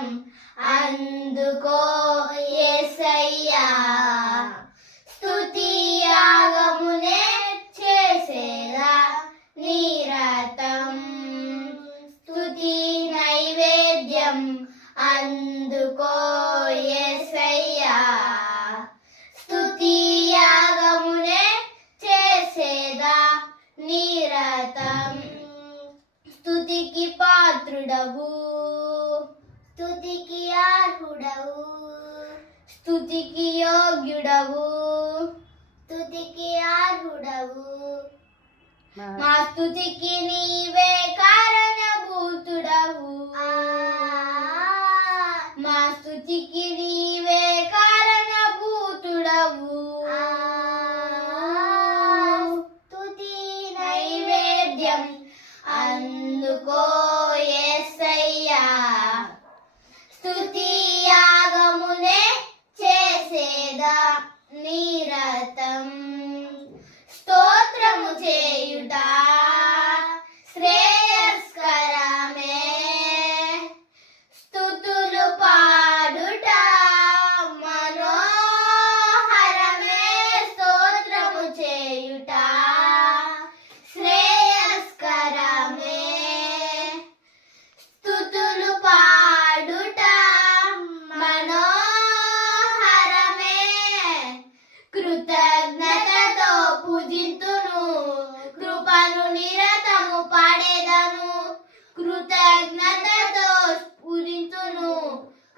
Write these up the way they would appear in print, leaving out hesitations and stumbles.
నైవేద్యం అందుకో యేసయ్యా. స్తుతి యాగమునే చేసేదా నిరతం, స్తుతి నైవేద్యం అందుకో యేసయ్యా. స్తుతి యాగమునే చేసేదా నిరతం. స్తుతికి పాత్రుడవు, స్తుతికి అర్హుడవు, స్తుతికి యోగ్యుడవు, స్తుతికి అర్హుడవు. మా స్తుతికి నీవే కారణభూతుడవు, మా స్తుతికి నీవే కారణభూతుడవు. స్తుతి నైవేద్యం అందుకో యేసయ్యా. స్తుతి యాగమునే చేసేదా నిరతం. స్తోత్రము చేయుట శ్రేయస్కరమే, స్తుతులు పాడుట మనోహరమే. స్తోత్రము చేయుట శ్రేయస్కరమే, స్తుతులు పాడుట మనోహరమే. కృతజ్ఞతతో పూజింతును, కృపను నిరతము పాడేదను. కృతజ్ఞతతో పూజింతును,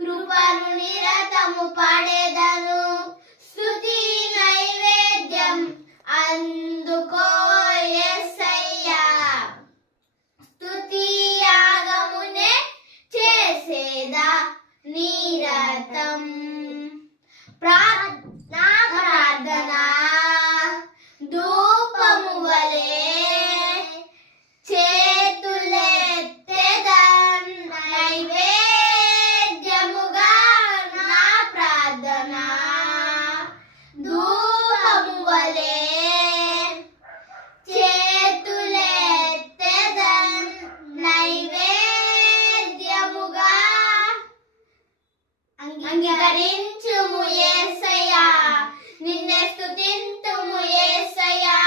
కృపను నిరతము పాడేదను. స్తుతి నైవేద్యం అందుకో యేసయ్యా. స్తుతి యాగమునే చేసేదా నిరతం. నా ప్రార్థన ధూపము వలె చేతులెత్తెదన్ నైవేద్యముగా. నా ప్రార్థన ధూపము వలె చేతులెత్తెదన్ నైవేద్యముగా. అంగీకరించుము యేసయ్యా, నిన్నే స్తుతింతుము యేసయ్యా.